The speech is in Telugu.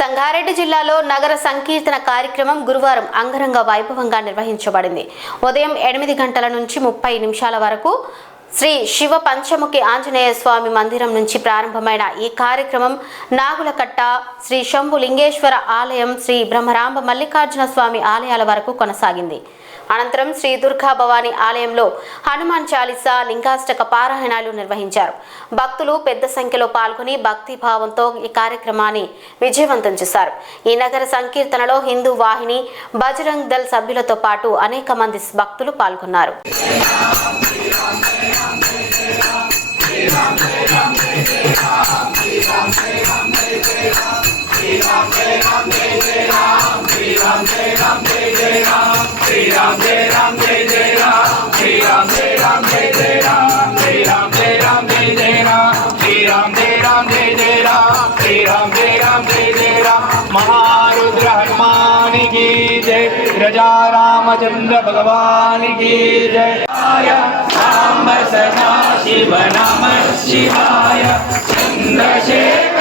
సంగారెడ్డి జిల్లాలో నగర సంకీర్తన కార్యక్రమం గురువారం అంగరంగ వైభవంగా నిర్వహించబడింది. ఉదయం 8 గంటల నుంచి 30 నిమిషాల వరకు శ్రీ శివ పంచముఖి ఆంజనేయ స్వామి మందిరం నుంచి ప్రారంభమైన ఈ కార్యక్రమం నాగులకట్ట, శ్రీ శంభు లింగేశ్వర ఆలయం, శ్రీ బ్రహ్మరాంబ మల్లికార్జున స్వామి ఆలయాల వరకు కొనసాగింది. అనంతరం శ్రీ దుర్గా భవానీ ఆలయంలో హనుమాన్ చాలీసా, లింగాష్టక పారాయణాలు నిర్వహించారు. భక్తులు పెద్ద సంఖ్యలో పాల్గొని భక్తి భావంతో ఈ కార్యక్రమాన్ని విజయవంతం చేశారు. ఈ నగర సంకీర్తనలో హిందూ వాహిని, బజరంగ్ దళ్ సభ్యులతో పాటు అనేక మంది భక్తులు పాల్గొన్నారు. महारुद्र हनुमान की जय, प्रजा रामचंद्र भगवान की जय। सांब सदा शिव नमः शिवाय, चंद्रशेखर